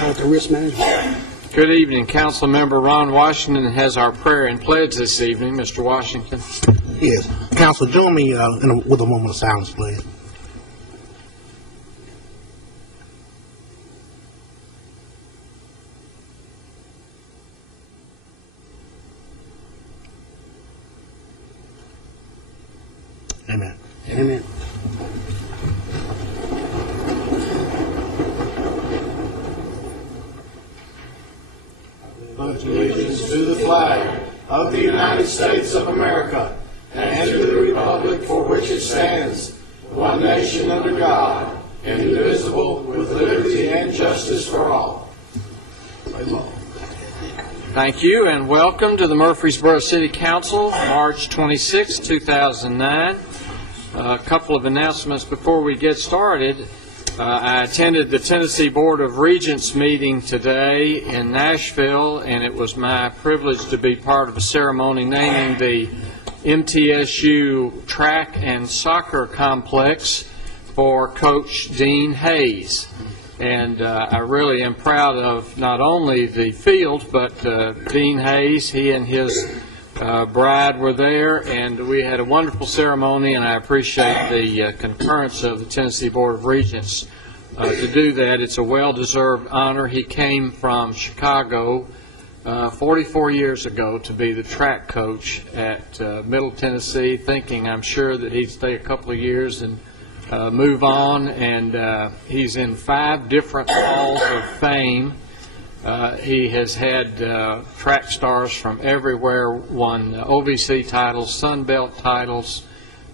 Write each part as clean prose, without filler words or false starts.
the risk management. Good evening. Council Member Ron Washington has our prayer and pledge this evening. Mr. Washington. Yes. Council, join me with a moment of silence, please. Amen. Amen. Pledge allegiance to the flag of the United States of America and to the republic for which it stands, one nation under God, indivisible, with liberty and justice for all. Thank you and welcome to the Murfreesboro City Council, March 26, 2009. A couple of announcements before we get started. I attended the Tennessee Board of Regents meeting today in Nashville, and it was my privilege to be part of a ceremony naming the MTSU track and soccer complex for Coach Dean Hayes. And I really am proud of not only the field, but Dean Hayes. He and his bride were there, and we had a wonderful ceremony, and I appreciate the concurrence of the Tennessee Board of Regents to do that. It's a well-deserved honor. He came from Chicago 44 years ago to be the track coach at Middle Tennessee, thinking, I'm sure, that he'd stay a couple of years and move on, and he's in 5 different halls of fame. He has had track stars from everywhere, won OVC titles, Sun Belt titles,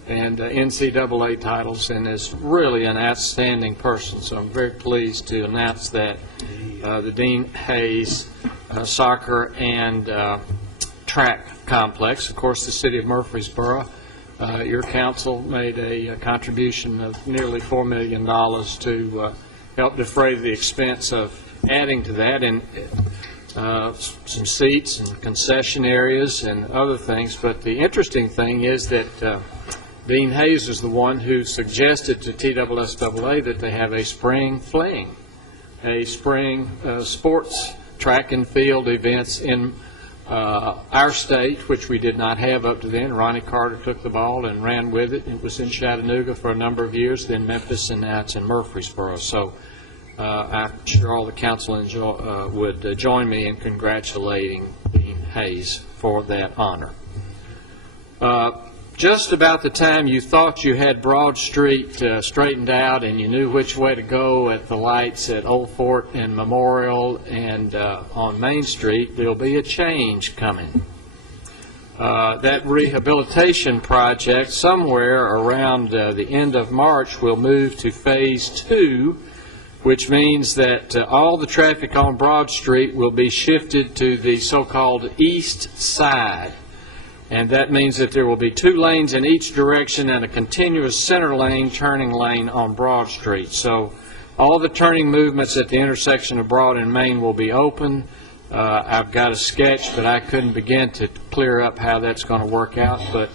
and NCAA titles, and is really an outstanding person. So I'm very pleased to announce that the Dean Hayes Soccer and Track Complex, of course, the City of Murfreesboro, your council made a contribution of nearly $4 million to help defray the expense of adding to that, and some seats and concession areas and other things. But the interesting thing is that Dean Hayes is the one who suggested to TSSAA that they have a spring fling, a spring sports track and field events in our state, which we did not have up to then. Ronnie Carter took the ball and ran with it. It was in Chattanooga for a number of years, then Memphis, and now it's in Murfreesboro. So I'm sure all the council would join me in congratulating Dean Hayes for that honor. Just about the time you thought you had Broad Street straightened out and you knew which way to go at the lights at Old Fort and Memorial and on Main Street, there'll be a change coming. That rehabilitation project somewhere around the end of March will move to Phase 2, which means that all the traffic on Broad Street will be shifted to the so-called east side. And that means that there will be 2 lanes in each direction and a continuous center lane, turning lane on Broad Street. So all the turning movements at the intersection of Broad and Main will be open. I've got a sketch, but I couldn't begin to clear up how that's going to work out. But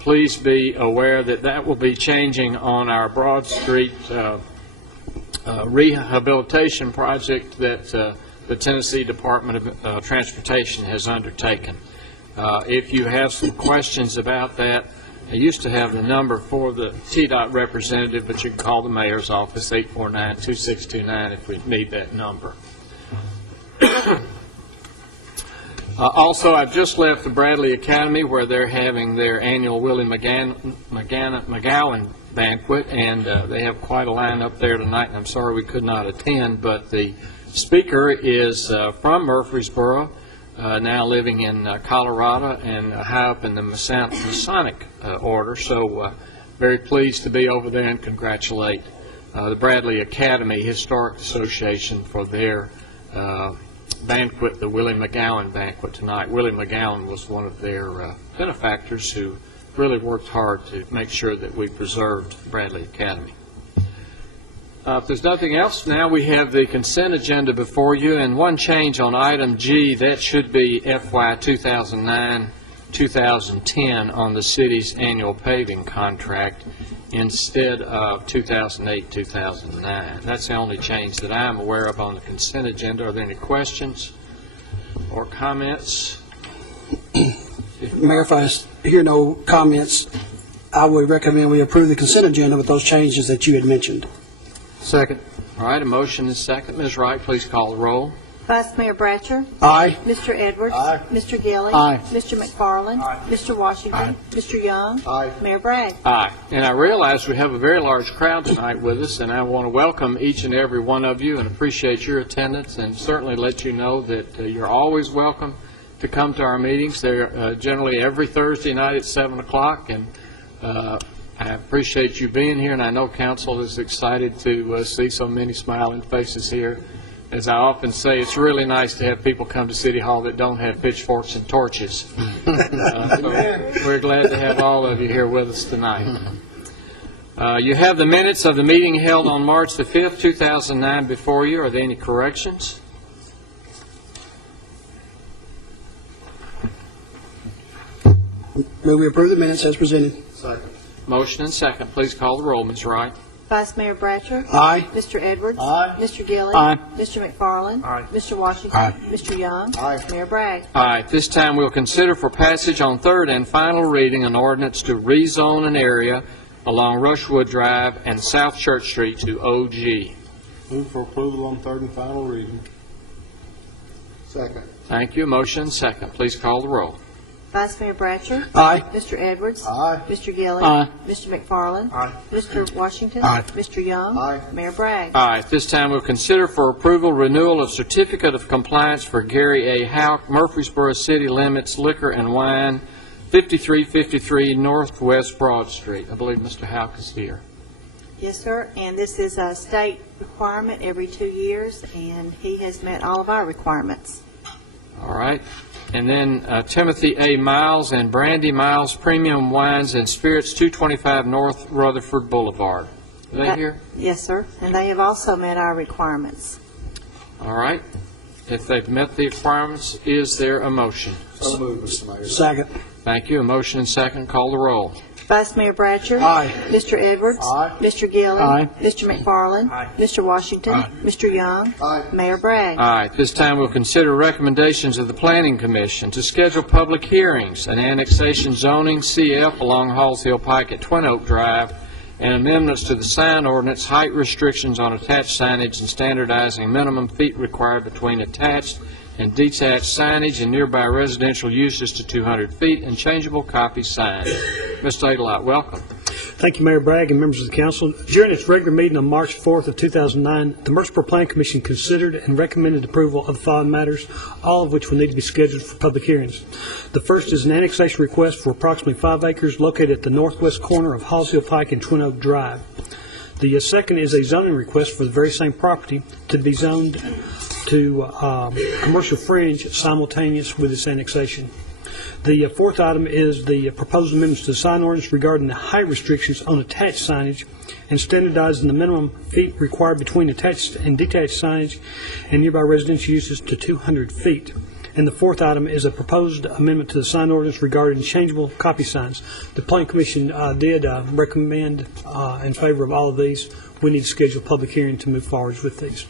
please be aware that that will be changing on our Broad Street rehabilitation project that the Tennessee Department of Transportation has undertaken. If you have some questions about that, I used to have the number for the TDOT representative, but you can call the mayor's office, 849-2629, if we need that number. Also, I've just left the Bradley Academy, where they're having their annual Willie McGowan banquet, and they have quite a line up there tonight. I'm sorry we could not attend, but the speaker is from Murfreesboro, now living in Colorado and high up in the Masonic order. So very pleased to be over there and congratulate the Bradley Academy Historic Association for their banquet, the Willie McGowan banquet tonight. Willie McGowan was one of their benefactors who really worked hard to make sure that we preserved Bradley Academy. If there's nothing else, now we have the consent agenda before you, and one change on item G, that should be FY 2009-2010 2010 on the city's annual paving contract instead of 2008-2009. That's the only change that I'm aware of on the consent agenda. Are there any questions or comments? Mayor, if I hear no comments, I would recommend we approve the consent agenda with those changes that you had mentioned. Second. All right, a motion is second. Ms. Wright, please call the roll. Vice Mayor Bratcher. Aye. Mr. Edwards. Aye. Mr. Gilly. Aye. Mr. McFarland. Aye. Mr. Washington. Mr. Young. Aye. Mayor Bragg. Aye. And I realize we have a very large crowd tonight with us, and I want to welcome each and every one of you and appreciate your attendance, and certainly let you know that you're always welcome to come to our meetings. They're generally every Thursday night at 7 o'clock, and I appreciate you being here, and I know council is excited to see so many smiling faces here. As I often say, it's really nice to have people come to City Hall that don't have pitchforks and torches. So we're glad to have all of you here with us tonight. You have the minutes of the meeting held on March the 5th, 2009 before you. Are there any corrections? May we approve the minutes as presented? Second. Motion and second. Please call the roll, Ms. Wright. Vice Mayor Bratcher. Aye. Mr. Edwards. Aye. Mr. Gilly. Aye. Mr. McFarland. Aye. Mr. Washington. Aye. Mr. Young. Aye. Mayor Bragg. Aye. At this time, we'll consider for passage on third and final reading an ordinance to rezone an area along Rushwood Drive and South Church Street to OG. Move for approval on third and final reading. Second. Thank you. Motion and second. Please call the roll. Vice Mayor Bratcher. Aye. Mr. Edwards. Aye. Mr. Gilly. Aye. Mr. McFarland. Aye. Mr. Washington. Aye. Mr. Young. Aye. Mayor Bragg. Aye. At this time, we'll consider for approval renewal of certificate of compliance for Gary A. Houck, Murfreesboro City Limits Liquor and Wine, 5353 Northwest Broad Street. I believe Mr. Houck is here. Yes, sir, and this is a state requirement every 2 years, and he has met all of our requirements. All right. And then Timothy A. Miles and Brandy Miles Premium Wines and Spirits, 225 North Rutherford Boulevard. Are they here? Yes, sir, and they have also met our requirements. All right. If they've met the requirements, is there a motion? So moved, Mr. Mayor. Second. Thank you. A motion and second. Call the roll. Vice Mayor Bratcher. Aye. Mr. Edwards. Aye. Mr. Gilly. Aye. Mr. McFarland. Aye. Mr. Washington. Aye. Mr. Young. Aye. Mayor Bragg. Aye. At this time, we'll consider recommendations of the Planning Commission to schedule public hearings, an annexation zoning CF along Halls Hill Pike at Twin Oak Drive, and amendments to the sign ordinance, height restrictions on attached signage, and standardizing minimum feet required between attached and detached signage and nearby residential uses to 200 feet, and changeable copy signs. Mr. Adelot, welcome. Thank you, Mayor Bragg and members of the council. During its regular meeting on March 4th of 2009, the Murfreesboro Planning Commission considered and recommended approval of the following matters, all of which will need to be scheduled for public hearings. The first is an annexation request for approximately 5 acres located at the northwest corner of Halls Hill Pike and Twin Oak Drive. The second is a zoning request for the very same property to be zoned to commercial fringe simultaneous with its annexation. The fourth item is the proposed amendments to the sign ordinance regarding the height restrictions on attached signage and standardizing the minimum feet required between attached and detached signage and nearby residential uses to 200 feet. And the fourth item is a proposed amendment to the sign ordinance regarding changeable copy signs. The Planning Commission did recommend in favor of all of these. We need to schedule a public hearing to move forward with these.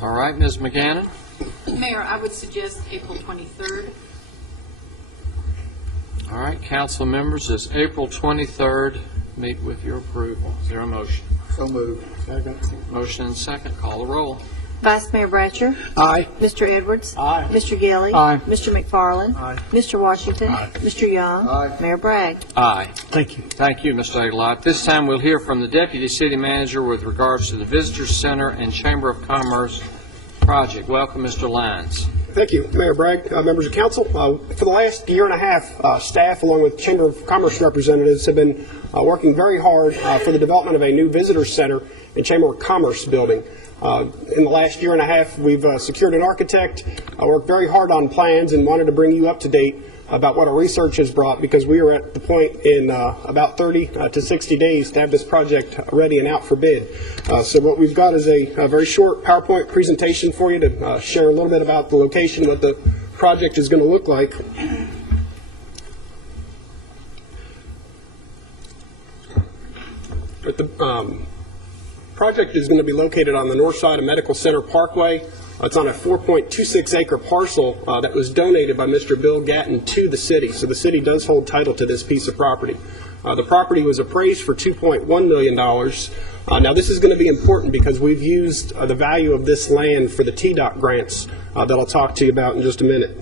All right, Ms. McGannon. Mayor, I would suggest April 23rd. All right, council members, does April 23rd meet with your approval? Is there a motion? So moved. Second. Motion and second. Call the roll. Vice Mayor Bratcher. Aye. Mr. Edwards. Aye. Mr. Gilly. Aye. Mr. McFarland. Aye. Mr. Washington. Aye. Mr. Young. Aye. Mayor Bragg. Aye. Thank you. Thank you, Mr. Adelot. This time we'll hear from the Deputy City Manager with regards to the Visitor Center and Chamber of Commerce project. Welcome, Mr. Lyons. Thank you, Mayor Bragg, members of council. For the last year and a half, staff, along with Chamber of Commerce representatives, have been working very hard for the development of a new visitor center and Chamber of Commerce building. In the last year and a half, we've secured an architect, worked very hard on plans, and wanted to bring you up to date about what our research has brought, because we are at the point in about 30 to 60 days to have this project ready and out for bid. So what we've got is a very short PowerPoint presentation for you to share a little bit about the location, what the project is going to look like. But the project is going to be located on the north side of Medical Center Parkway. It's on a 4.26 acre parcel that was donated by Mr. Bill Gatton to the city. So the city does hold title to this piece of property. The property was appraised for $2.1 million. Now this is going to be important because we've used the value of this land for the TDOT grants that I'll talk to you about in just a minute.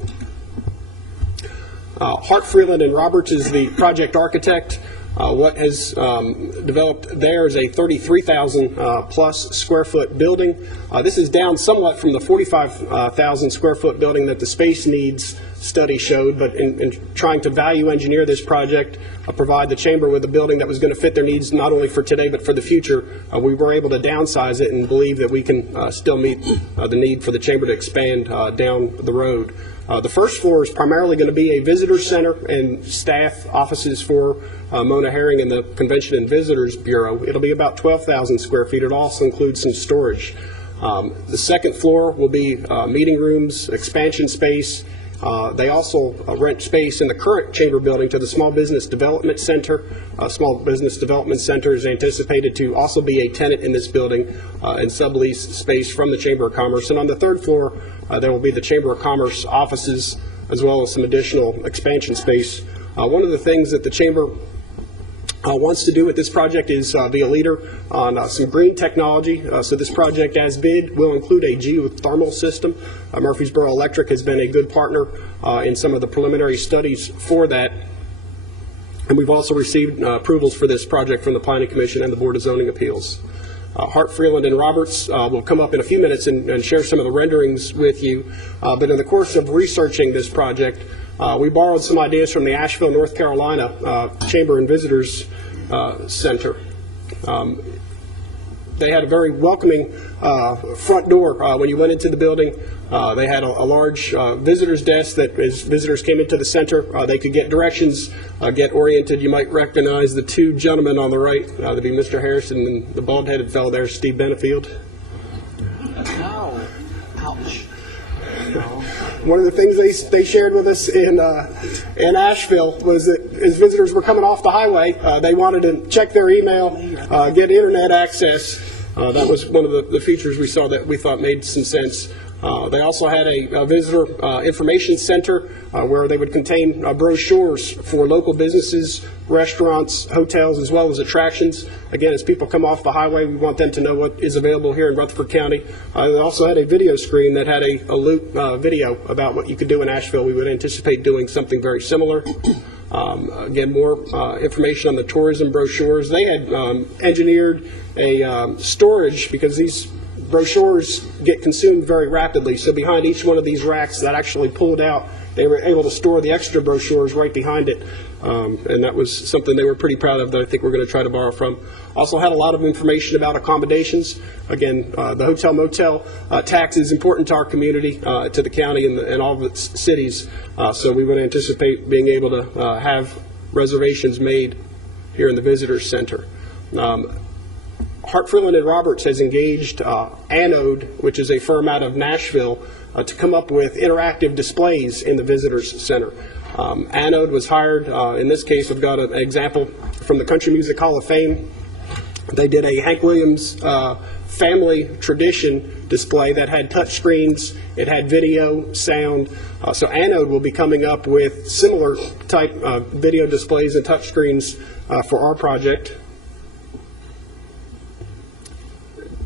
Hart, Freeland, and Roberts is the project architect. What has developed there is a 33,000 plus square foot building. This is down somewhat from the 45,000 square foot building that the space needs study showed, but in trying to value engineer this project, provide the chamber with a building that was going to fit their needs not only for today but for the future, we were able to downsize it and believe that we can still meet the need for the chamber to expand down the road. The first floor is primarily going to be a visitor center and staff offices for Mona Herring and the Convention and Visitors Bureau. It'll be about 12,000 square feet. It also includes some storage. The second floor will be meeting rooms, expansion space. They also rent space in the current chamber building to the Small Business Development Center. Small Business Development Center is anticipated to also be a tenant in this building and sublease space from the Chamber of Commerce. And on the third floor, there will be the Chamber of Commerce offices as well as some additional expansion space. One of the things that the Chamber wants to do with this project is be a leader on some green technology. So this project, as bid, will include a geothermal system. Murfreesboro Electric has been a good partner in some of the preliminary studies for that. And we've also received approvals for this project from the Planning Commission and the Board of Zoning Appeals. Hart, Freeland, and Roberts will come up in a few minutes and share some of the renderings with you. But in the course of researching this project, we borrowed some ideas from the Asheville, North Carolina Chamber and Visitors Center. They had a very welcoming front door when you went into the building. They had a large visitor's desk that as visitors came into the center, they could get directions, get oriented. You might recognize the two gentlemen on the right. That'd be Mr. Harrison and the bald-headed fellow there, Steve Benefield. No. Ouch. One of the things they shared with us in Asheville was that as visitors were coming off the highway, they wanted to check their email, get internet access. That was one of the features we saw that we thought made some sense. They also had a visitor information center where they would contain brochures for local businesses, restaurants, hotels, as well as attractions. Again, as people come off the highway, we want them to know what is available here in Rutherford County. They also had a video screen that had a loop video about what you could do in Asheville. We would anticipate doing something very similar. Again, more information on the tourism brochures. They had engineered a storage because these brochures get consumed very rapidly. So behind each one of these racks that actually pulled out, they were able to store the extra brochures right behind it. And that was something they were pretty proud of that I think we're going to try to borrow from. Also had a lot of information about accommodations. Again, the hotel motel tax is important to our community, to the county and all of its cities. So we would anticipate being able to have reservations made here in the Visitors Center. Hart, Freeland, and Roberts has engaged Anode, which is a firm out of Nashville, to come up with interactive displays in the Visitors Center. Anode was hired, in this case, we've got an example from the Country Music Hall of Fame. They did a Hank Williams family tradition display that had touch screens, it had video, sound. So Anode will be coming up with similar type video displays and touch screens for our project.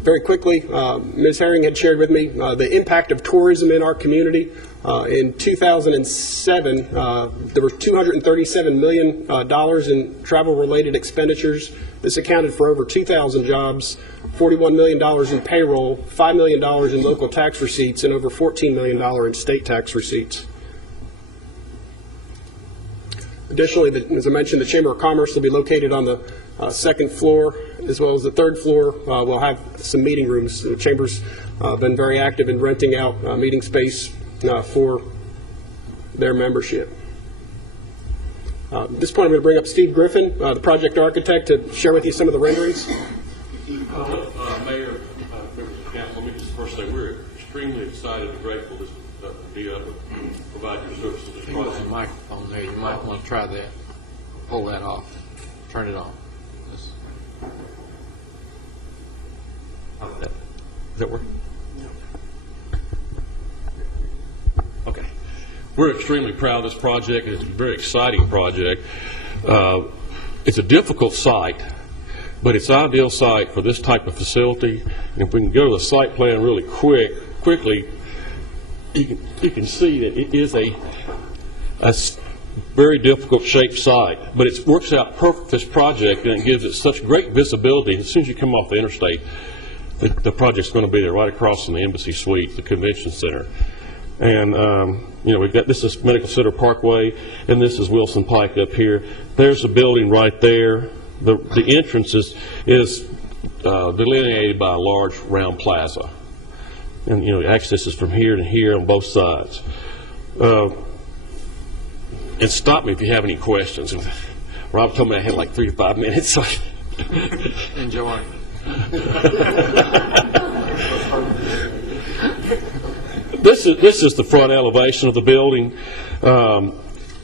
Very quickly, Ms. Herring had shared with me the impact of tourism in our community. In 2007, there were $237 million in travel-related expenditures. This accounted for over 2,000 jobs, $41 million in payroll, $5 million in local tax receipts, and over $14 million in state tax receipts. Additionally, as I mentioned, the Chamber of Commerce will be located on the second floor, as well as the third floor. We'll have some meeting rooms. The Chamber's been very active in renting out meeting space for their membership. At this point, I'm going to bring up Steve Griffin, the project architect, to share with you some of the renderings. Mayor, members of the council, let me just first say we're extremely excited and grateful to be able to provide your services to this There's a project. microphone there. You might want to try that. Pull that off. Turn it on. Does that work? Okay. We're extremely proud of this project. It's a very exciting project. It's a difficult site, but it's an ideal site for this type of facility. And if we can go to the site plan really quickly, you can see that it is a very difficult shaped site, but it works out perfect for this project, and it gives it such great visibility. As soon as you come off the interstate, the project's going to be there right across from the Embassy Suite, the convention center. And you know, we've got, this is Medical Center Parkway, and this is Wilson Pike up here. There's a building right there. The entrance is delineated by a large round plaza, and you know, access is from here to here on both sides. And stop me if you have any questions. Rob told me I had like 3 to 5 minutes. So Enjoy. This is the front elevation of the building.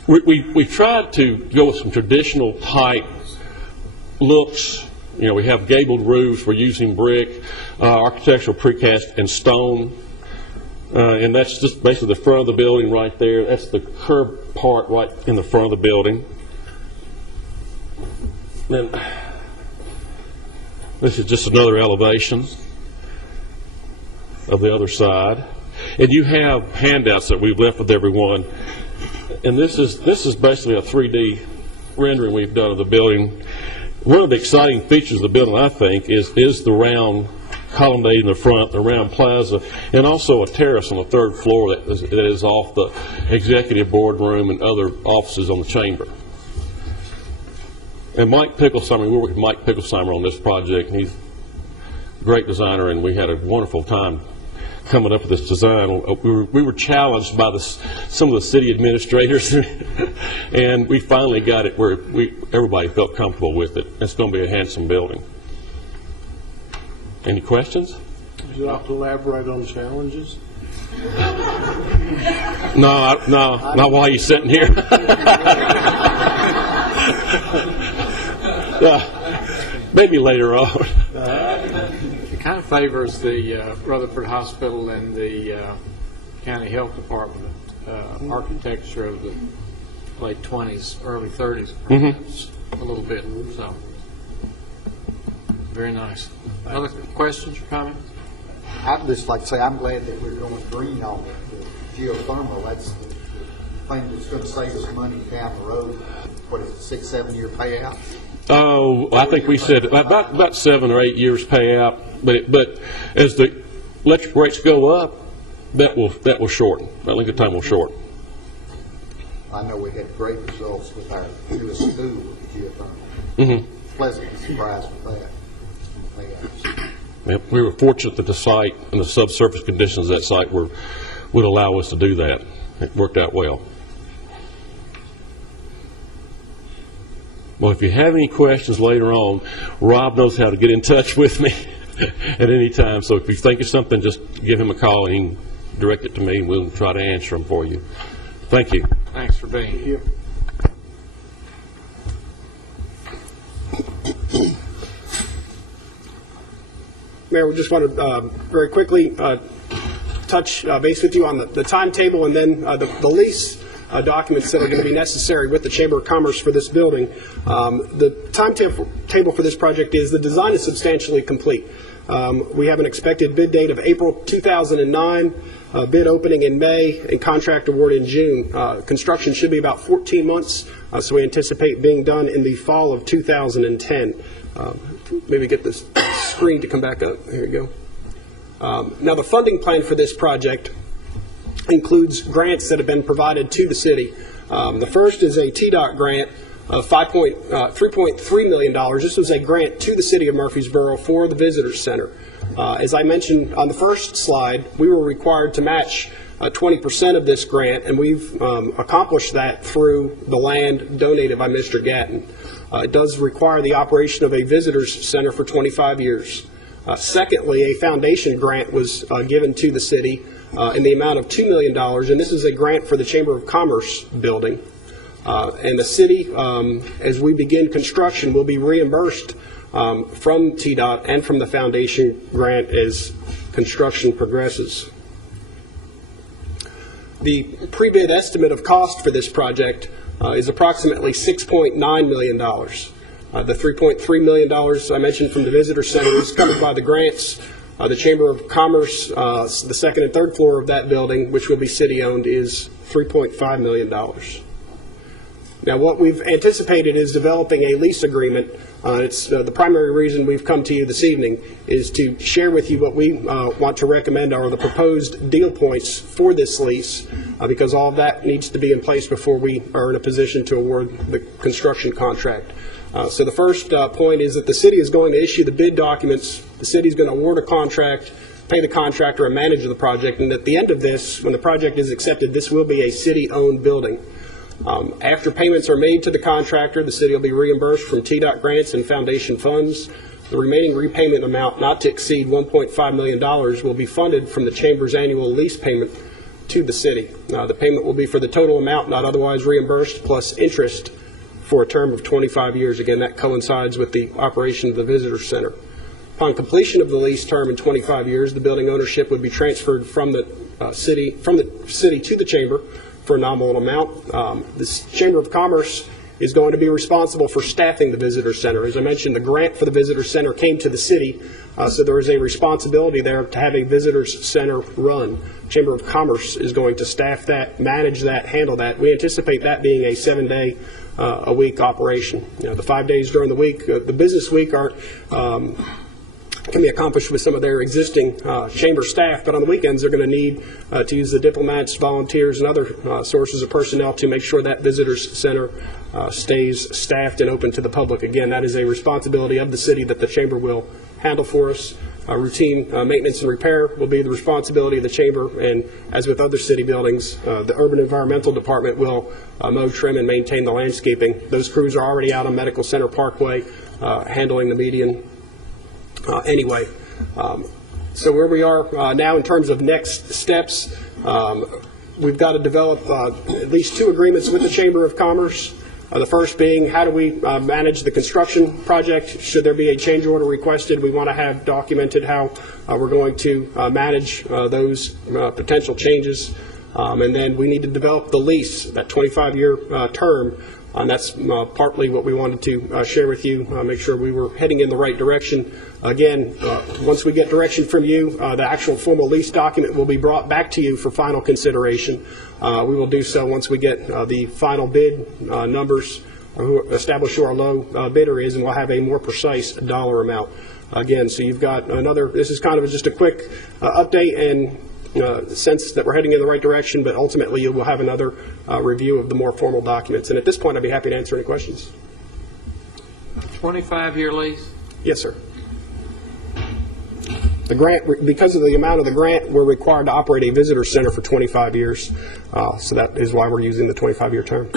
We tried to go with some traditional type looks. You know, we have gabled roofs. We're using brick, architectural precast, and stone. And that's just basically the front of the building right there. That's the curved part right in the front of the building. Then this is just another elevation of the other side. And you have handouts that we've left with everyone. And this is basically a 3D rendering we've done of the building. One of the exciting features of the building, I think, is the round colonnade in the front, the round plaza, and also a terrace on the 3rd floor that is off the executive boardroom and other offices on the chamber. And Mike Picklesheimer, we worked with Mike Picklesheimer on this project, and he's a great designer, and we had a wonderful time coming up with this design. We were challenged by some of the city administrators, and we finally got it where everybody felt comfortable with it. It's going to be a handsome building. Any questions? Would you like to elaborate on challenges? No, not while you're sitting here. Maybe later on. It kind of favors the Rutherford Hospital and the County Health Department architecture of the late 20s, early 30s, perhaps, a little bit. So, very nice. Other questions or comments? I'd just like to say I'm glad that we're going green on the geothermal. That's the thing that's going to save us money down the road. What is it, 6-7 year payout? Oh, I think we said about 7 or 8 years payout. But as the electric rates go up, that will shorten. That length of time will shorten. I know we had great results with our newest school with the geothermal. Mm-hmm. Pleasantly surprised with that. Yep, we were fortunate that the site and the subsurface conditions of that site would allow us to do that. It worked out well. Well, if you have any questions later on, Rob knows how to get in touch with me at any time. So if you think of something, just give him a call and he can direct it to me, and we'll try to answer them for you. Thank you. Thanks for being here. Mayor, we just want to very quickly touch base with you on the timetable and then the lease documents that are going to be necessary with the Chamber of Commerce for this building. The timetable for this project is the design is substantially complete. We have an expected bid date of April 2009, bid opening in May, and contract award in June. Construction should be about 14 months, so we anticipate being done in the fall of 2010. Maybe get this screen to come back up. Here you go. Now, the funding plan for this project includes grants that have been provided to the city. The first is a TDOT grant of $3.3 million. This was a grant to the city of Murfreesboro for the Visitors Center. As I mentioned on the first slide, we were required to match 20% of this grant, and we've accomplished that through the land donated by Mr. Gatton. It does require the operation of a Visitors Center for 25 years. Secondly, a foundation grant was given to the city in the amount of $2 million, and this is a grant for the Chamber of Commerce building. And the city, as we begin construction, will be reimbursed from TDOT and from the foundation grant as construction progresses. The pre-bid estimate of cost for this project is approximately $6.9 million. The $3.3 million I mentioned from the visitor center is covered by the grants. The Chamber of Commerce, the second and third floor of that building, which will be city-owned, is $3.5 million. Now, what we've anticipated is developing a lease agreement. It's the primary reason we've come to you this evening is to share with you what we want to recommend are the proposed deal points for this lease, because all of that needs to be in place before we are in a position to award the construction contract. So the first point is that the city is going to issue the bid documents. The city is going to award a contract, pay the contractor, and manage the project. And at the end of this, when the project is accepted, this will be a city-owned building. After payments are made to the contractor, the city will be reimbursed from TDOT grants and foundation funds. The remaining repayment amount, not to exceed $1.5 million, will be funded from the Chamber's annual lease payment to the city. The payment will be for the total amount not otherwise reimbursed, plus interest for a term of 25 years. Again, that coincides with the operation of the visitor center. Upon completion of the lease term in 25 years, the building ownership would be transferred from the city to the Chamber for a nominal amount. This Chamber of Commerce is going to be responsible for staffing the visitor center. As I mentioned, the grant for the visitor center came to the city, so there is a responsibility there to have a visitors center run. Chamber of Commerce is going to staff that, manage that, handle that. We anticipate that being a 7-day a week operation. You know, the 5 days during the week, the business week can be accomplished with some of their existing chamber staff, but on the weekends they're going to need to use the diplomats, volunteers, and other sources of personnel to make sure that visitors center stays staffed and open to the public. Again, that is a responsibility of the city that the chamber will handle for us. Routine maintenance and repair will be the responsibility of the chamber, and as with other city buildings, the Urban Environmental Department will mow, trim, and maintain the landscaping. Those crews are already out on Medical Center Parkway handling the median anyway. So where we are now in terms of next steps, we've got to develop at least 2 agreements with the Chamber of Commerce. The first being, how do we manage the construction project? Should there be a change order requested, we want to have documented how we're going to manage those potential changes. And then we need to develop the lease, that 25-year term. And that's partly what we wanted to share with you, make sure we were heading in the right direction. Again, once we get direction from you, the actual formal lease document will be brought back to you for final consideration. We will do so once we get the final bid numbers, establish who our low bidder is, and we'll have a more precise dollar amount. Again, so you've got another, this is kind of just a quick update and sense that we're heading in the right direction, but ultimately you will have another review of the more formal documents. And at this point, I'd be happy to answer any questions. 25-year lease? Yes, sir. The grant, because of the amount of the grant, we're required to operate a visitor center for 25 years. So that is why we're using the 25-year term.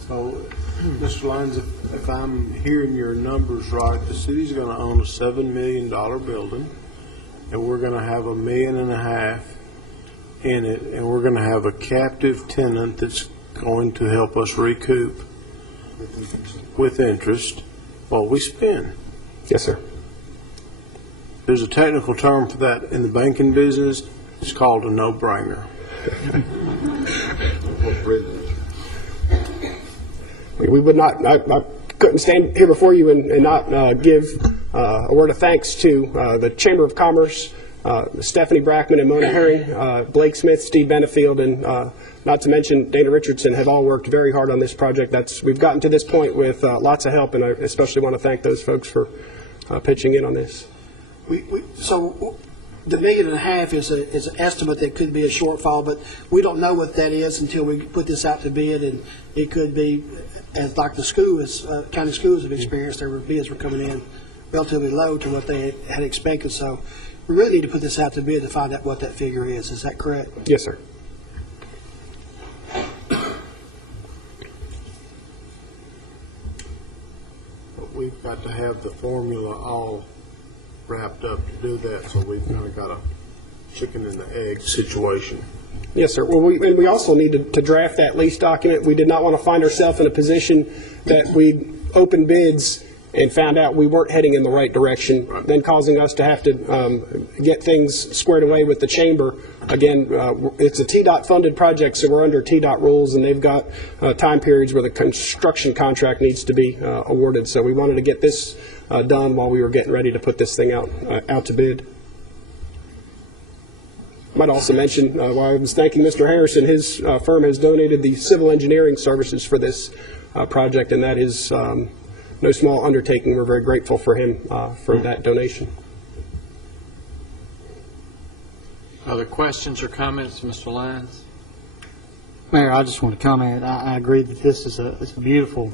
So, Mr. Lyons, if I'm hearing your numbers right, the city's going to own a $7 million building, and we're going to have $1.5 million in it, and we're going to have a captive tenant that's going to help us recoup with interest what we spend. Yes, sir. There's a technical term for that in the banking business. It's called a no-brainer. We would not, I couldn't stand here before you and not give a word of thanks to the Chamber of Commerce, Stephanie Brackman and Mona Herring, Blake Smith, Steve Benefield, and not to mention Dana Richardson have all worked very hard on this project. We've gotten to this point with lots of help, and I especially want to thank those folks for pitching in on this. So the $1.5 million is an estimate that could be a shortfall, but we don't know what that is until we put this out to bid, and it could be, as like the schools, county schools have experienced, their bids were coming in relatively low to what they had expected. So we really need to put this out to bid to find out what that figure is. Is that correct? Yes, sir. But we've got to have the formula all wrapped up to do that, so we've kind of got a chicken and the egg situation. Yes, sir. Well, we also need to draft that lease document. We did not want to find ourselves in a position that we open bids and found out we weren't heading in the right direction, then causing us to have to get things squared away with the chamber. Again, it's a TDOT funded project, so we're under TDOT rules, and they've got time periods where the construction contract needs to be awarded. So we wanted to get this done while we were getting ready to put this thing out to bid. Might also mention, while I was thanking Mr. Harrison, his firm has donated the civil engineering services for this project, and that is no small undertaking. We're very grateful for him for that donation. Other questions or comments, Mr. Lyons? Mayor, I just want to comment. I agree that this is it's a beautiful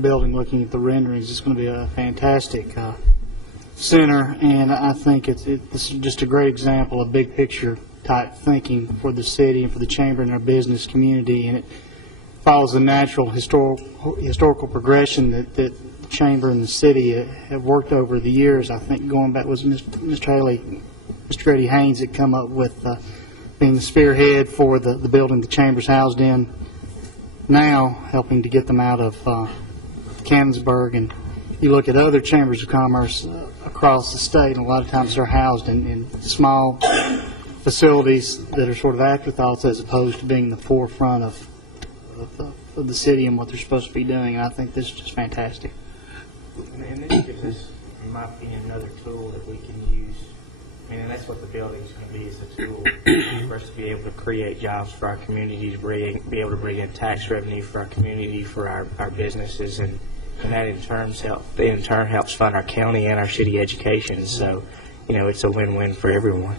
building. Looking at the renderings, it's going to be a fantastic center, and I think this is just a great example of big picture type thinking for the city and for the chamber and our business community, and it follows the natural historical progression that the chamber and the city have worked over the years. I think going back was Mr. Grady Haynes that come up with being the spearhead for the building the chamber's housed in now, helping to get them out of Canonsburg. And you look at other chambers of commerce across the state, and a lot of times they're housed in small facilities that are sort of afterthoughts as opposed to being the forefront of the city and what they're supposed to be doing. And I think this is just fantastic. And this gives us, in my opinion, another tool that we can use. I mean, and that's what the building is going to be, is a tool for us to be able to create jobs for our community, to be able to bring in tax revenue for our community, for our businesses, and that in turn helps fund our county and our city education. So, it's a win-win for everyone.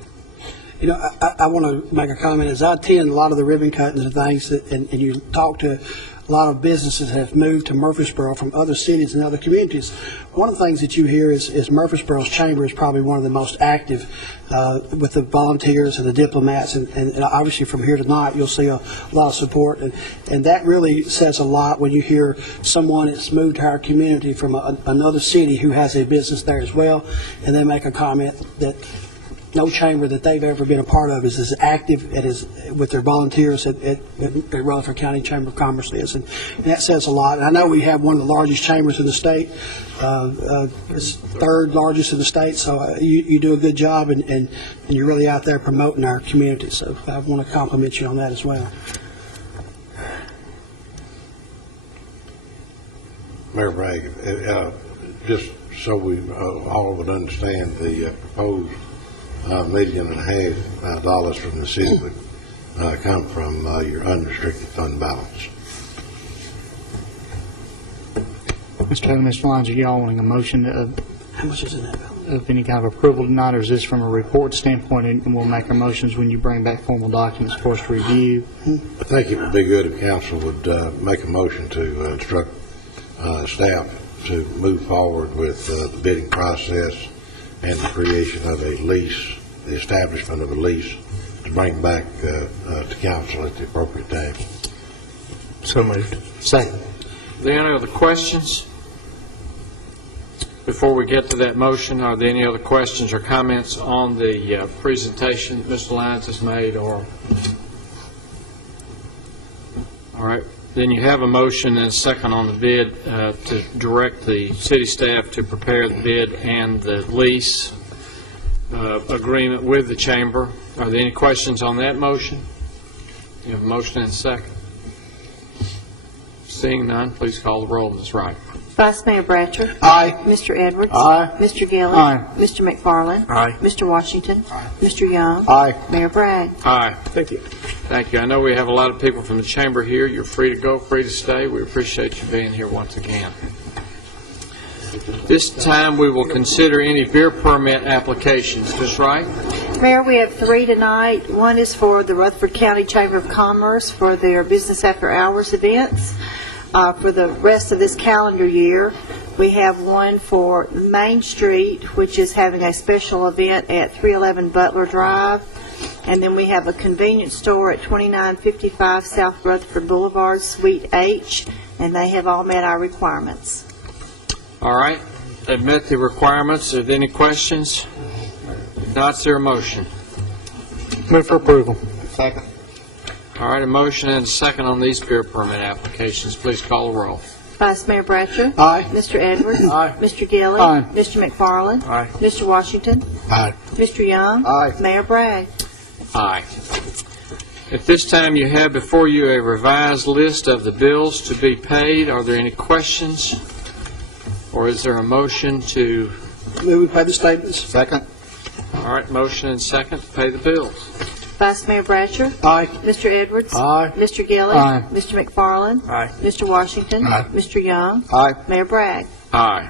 I want to make a comment. As I attend a lot of the ribbon cuttings and things, and you talk to a lot of businesses that have moved to Murfreesboro from other cities and other communities, one of the things that you hear is Murfreesboro's chamber is probably one of the most active with the volunteers and the diplomats, and obviously from here tonight you'll see a lot of support, and that really says a lot when you hear someone that's moved to our community from another city who has a business there as well, and they make a comment that no chamber that they've ever been a part of is as active with their volunteers at Rutherford County Chamber of Commerce is, and that says a lot. And I know we have one of the largest chambers in the state. It's third largest in the state, so you do a good job, and you're really out there promoting our community. So I want to compliment you on that as well. Mayor Bragg, just so we all would understand, the proposed $1.5 million from the city would come from your unrestricted fund balance. Mr. Taylor, Mr. Lyons, are you all wanting a motion How much is in that balance? of any kind of approval tonight, or is this from a report standpoint, and we'll make our motions when you bring back formal documents for us to review? I think it would be good if council would make a motion to instruct staff to move forward with the bidding process and the creation of a lease, the establishment of a lease, to bring back to council at the appropriate time. So moved. Second. Are there any other questions? Before we get to that motion, are there any other questions or comments on the presentation that Mr. Lyons has made? All right. Then you have a motion and a second on the bid to direct the city staff to prepare the bid and the lease agreement with the chamber. Are there any questions on that motion? You have a motion and a second. Seeing none, please call the roll, Ms. Wright. Vice Mayor Bratcher. Aye. Mr. Edwards. Aye. Mr. Gillen. Aye. Mr. McFarland. Aye. Mr. Washington. Mr. Young. Aye. Mayor Bragg. Aye. Thank you. Thank you. I know we have a lot of people from the chamber here. You're free to go, free to stay. We appreciate you being here once again. This time we will consider any beer permit applications. Ms. Wright? Mayor, we have 3 tonight. One is for the Rutherford County Chamber of Commerce for their Business After Hours events. For the rest of this calendar year, we have one for Main Street, which is having a special event at 311 Butler Drive. And then we have a convenience store at 2955 South Rutherford Boulevard, Suite H, and they have all met our requirements. All right. Admit the requirements. Are there any questions? If not, is there a motion? Move for approval. Second. All right, a motion and a second on these beer permit applications. Please call the roll. Vice Mayor Bratcher. Aye. Mr. Edwards. Aye. Mr. Gilly. Aye. Mr. McFarland. Aye. Mr. Washington. Aye. Mr. Young. Aye. Mayor Bragg. Aye. At this time, you have before you a revised list of the bills to be paid. Are there any questions? Or is there a motion to, Move we pay the statements. Second? all right, motion and second to pay the bills? Vice Mayor Bratcher. Aye. Mr. Edwards. Aye. Mr. Gilly. Aye. Mr. McFarland. Aye. Mr. Washington. Aye. Mr. Young. Aye. Mayor Bragg. Aye.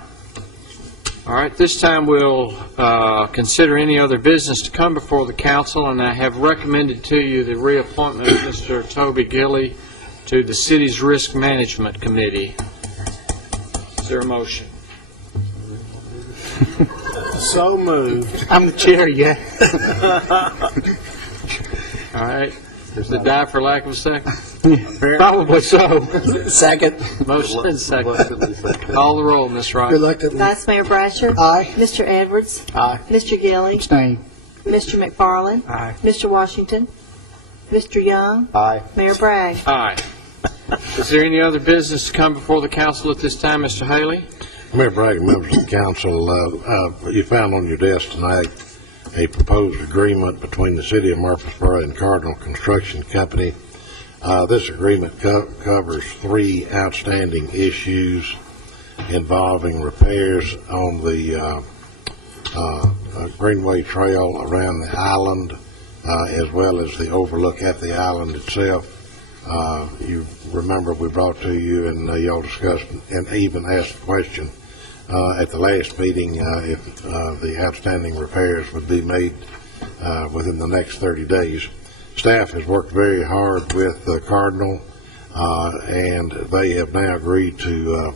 All right, this time we'll consider any other business to come before the council, and I have recommended to you the reappointment of Mr. Toby Gilly to the city's Risk Management Committee. Is there a motion? So moved. I'm the chair, yeah. All right. Did it die for lack of a second? Probably so. Second. Motion and second. Call the roll, Ms. Wright. Reluctantly. Vice Mayor Bratcher. Aye. Mr. Edwards. Aye. Mr. Gilly. Abstain. Mr. McFarland. Aye. Mr. Washington. Mr. Young. Aye. Mayor Bragg. Aye. Is there any other business to come before the council at this time, Mr. Haley? Mayor Bragg, members of the council, you found on your desk tonight a proposed agreement between the City of Murfreesboro and Cardinal Construction Company. This agreement covers 3 outstanding issues involving repairs on the Greenway Trail around the island, as well as the overlook at the island itself. You remember we brought to you and y'all discussed and even asked the question at the last meeting if the outstanding repairs would be made within the next 30 days. Staff has worked very hard with Cardinal, and they have now agreed to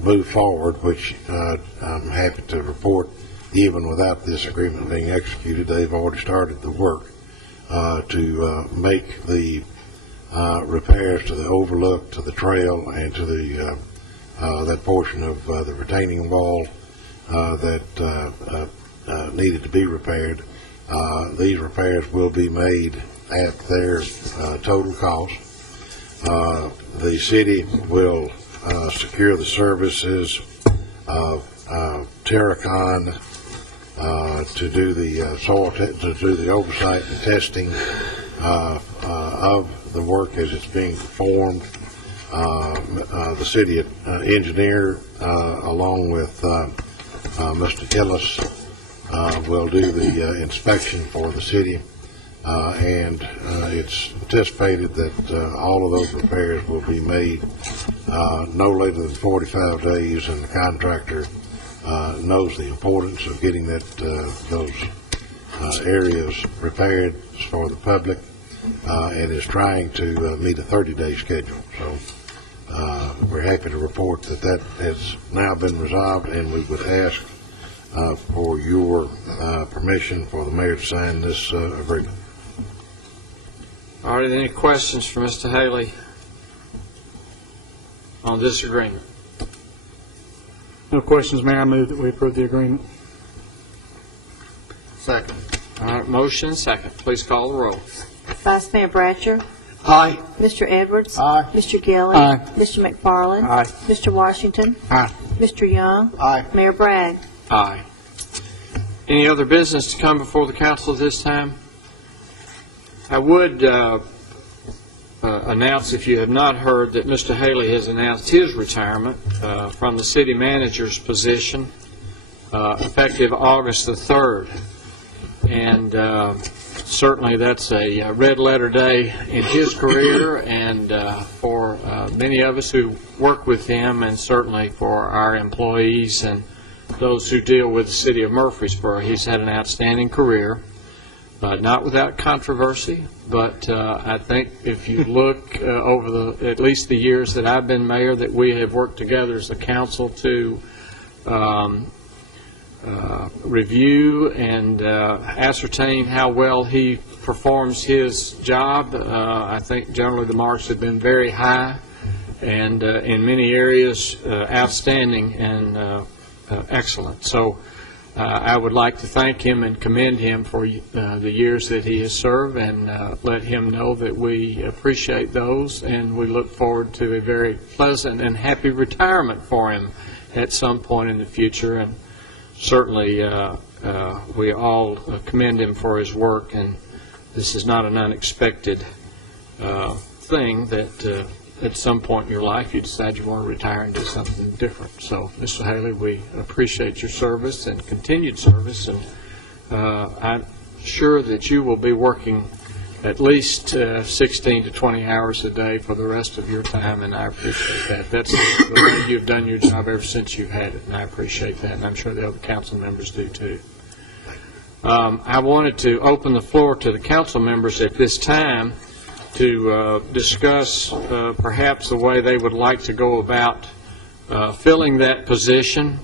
move forward, which I'm happy to report, even without this agreement being executed, they've already started the work to make the repairs to the overlook, to the trail, and to the that portion of the retaining wall that needed to be repaired. These repairs will be made at their total cost. The city will secure the services of Terracon to do the soil to do the oversight and testing of the work as it's being performed. The city engineer, along with Mr. Gillis, will do the inspection for the city, and it's anticipated that all of those repairs will be made no later than 45 days, and the contractor knows the importance of getting those areas repaired for the public, and is trying to meet a 30-day schedule. So we're happy to report that that has now been resolved, and we would ask for your permission for the mayor to sign this agreement. All right, any questions for Mr. Haley on this agreement? No questions, Mayor. I move that we approve the agreement. Second. All right, motion and second. Please call the roll. Vice Mayor Bratcher. Aye. Mr. Edwards. Aye. Mr. Gilly. Aye. Mr. McFarland. Aye. Mr. Washington. Aye. Mr. Young. Aye. Mayor Bragg. Aye. Any other business to come before the council at this time? I would announce, if you have not heard, that Mr. Haley has announced his retirement from the city manager's position effective August the 3rd. And certainly that's a red letter day in his career, and for many of us who work with him, and certainly for our employees and those who deal with the city of Murfreesboro. He's had an outstanding career, not without controversy, but I think if you look over at least the years that I've been mayor, that we have worked together as a council to review and ascertain how well he performs his job. I think generally the marks have been very high, and in many areas outstanding and excellent. So I would like to thank him and commend him for the years that he has served, and let him know that we appreciate those, and we look forward to a very pleasant and happy retirement for him at some point in the future. And certainly we all commend him for his work, and this is not an unexpected thing that at some point in your life you decide you want to retire and do something different. So, Mr. Haley, we appreciate your service and continued service, and I'm sure that you will be working at least 16 to 20 hours a day for the rest of your time, and I appreciate that. That's the way you've done your job ever since you've had it, and I appreciate that, and I'm sure the other council members do too. I wanted to open the floor to the council members at this time to discuss perhaps the way they would like to go about filling that position.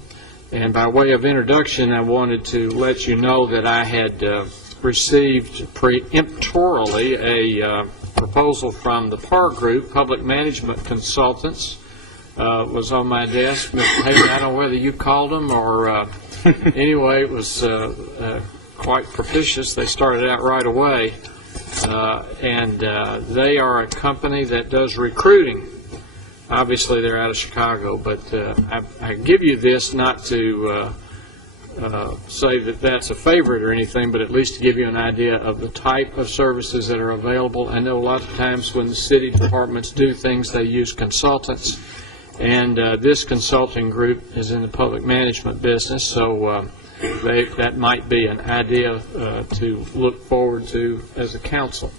And by way of introduction, I wanted to let you know that I had received preemptorily a proposal from the PAR Group, Public Management Consultants. Was on my desk. Mr. Haley, I don't know whether you called them or anyway, it was quite propitious. They started out right away. And they are a company that does recruiting. Obviously, they're out of Chicago, but I give you this not to say that that's a favorite or anything, but at least to give you an idea of the type of services that are available. I know a lot of times when the city departments do things, they use consultants, and this consulting group is in the public management business, so that might be an idea to look forward to as a council.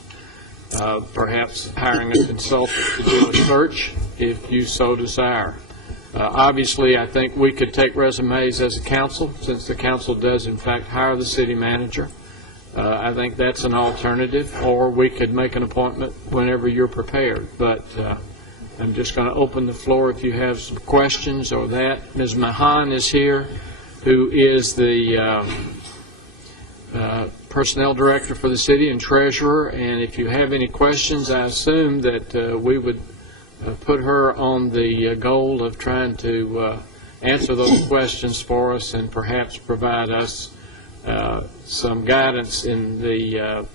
Perhaps hiring a consultant to do a search if you so desire. Obviously, I think we could take resumes as a council, since the council does in fact hire the city manager. I think that's an alternative, or we could make an appointment whenever you're prepared. But I'm just going to open the floor if you have some questions or that. Ms. Mahan is here, who is the personnel director for the city and treasurer, and if you have any questions, I assume that we would put her on the goal of trying to answer those questions for us and perhaps provide us some guidance in the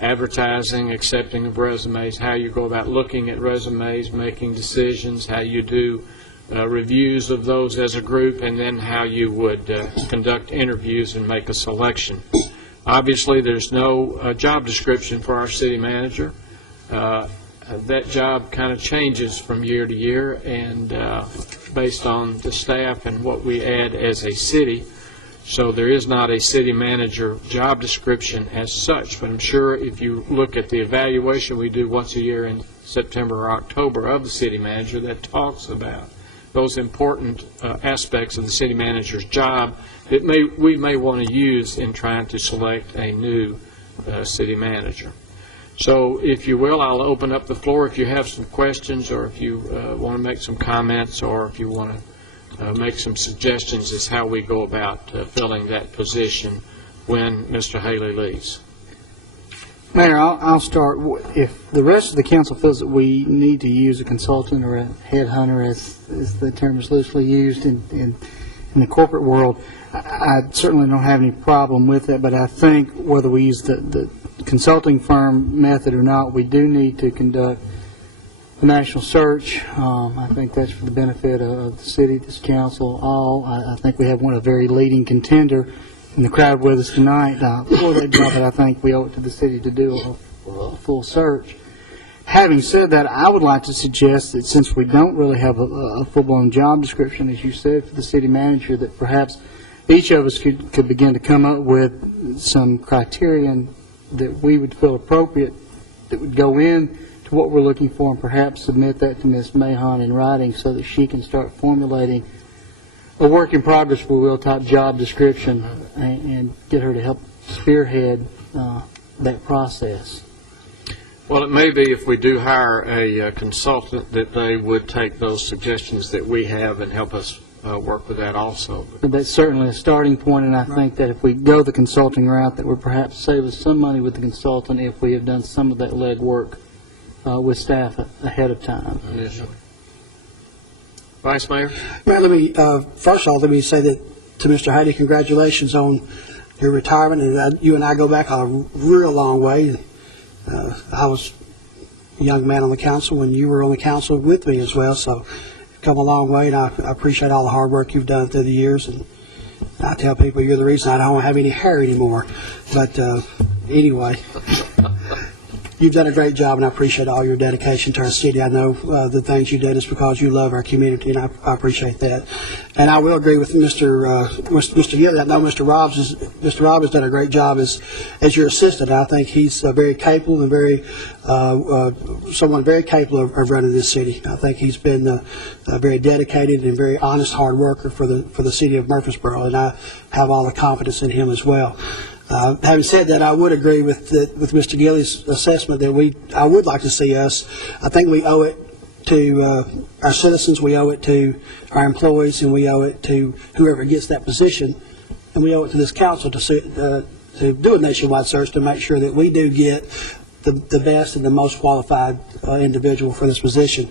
advertising, accepting of resumes, how you go about looking at resumes, making decisions, how you do reviews of those as a group, and then how you would conduct interviews and make a selection. Obviously, there's no job description for our city manager. That job kind of changes from year to year, and based on the staff and what we add as a city. So there is not a city manager job description as such, but I'm sure if you look at the evaluation we do once a year in September or October of the city manager, that talks about those important aspects of the city manager's job that we may want to use in trying to select a new city manager. So if you will, I'll open up the floor if you have some questions, or if you want to make some comments, or if you want to make some suggestions as how we go about filling that position when Mr. Haley leaves. Mayor, I'll start. If the rest of the council feels that we need to use a consultant or a headhunter, as the term is loosely used in the corporate world, I certainly don't have any problem with that, but I think whether we use the consulting firm method or not, we do need to conduct a national search. I think that's for the benefit of the city, this council, all. I think we have a very leading contender in the crowd with us tonight for that job, but I think we owe it to the city to do a full search. Having said that, I would like to suggest that since we don't really have a full-blown job description, as you said, for the city manager, that perhaps each of us could begin to come up with some criterion that we would feel appropriate that would go in to what we're looking for, and perhaps submit that to Ms. Mahan in writing so that she can start formulating a work in progress, if we will, type job description, and get her to help spearhead that process. Well, it may be if we do hire a consultant that they would take those suggestions that we have and help us work with that also. But that's certainly a starting point, and I think that if we go the consulting route, that would perhaps save us some money with the consultant if we have done some of that lead work with staff ahead of time. Yes, sir. Vice Mayor? Mayor, let me, first of all, let me say that to Mr. Heidi, congratulations on your retirement. And you and I go back a real long way. I was a young man on the council when you were on the council with me as well, so you've come a long way, and I appreciate all the hard work you've done through the years. And I tell people you're the reason I don't have any hair anymore. But anyway, you've done a great job, and I appreciate all your dedication to our city. I know the things you did is because you love our community, and I appreciate that. And I will agree with Mr. Gill. I know Mr. Robb has done a great job as your assistant. I think he's very capable and someone very capable of running this city. I think he's been very dedicated and very honest, hard worker for the city of Murfreesboro, and I have all the confidence in him as well. Having said that, I would agree with Mr. Gilley's assessment that I would like to see us. I think we owe it to our citizens, we owe it to our employees, and we owe it to whoever gets that position, and we owe it to this council to do a nationwide search to make sure that we do get the best and the most qualified individual for this position.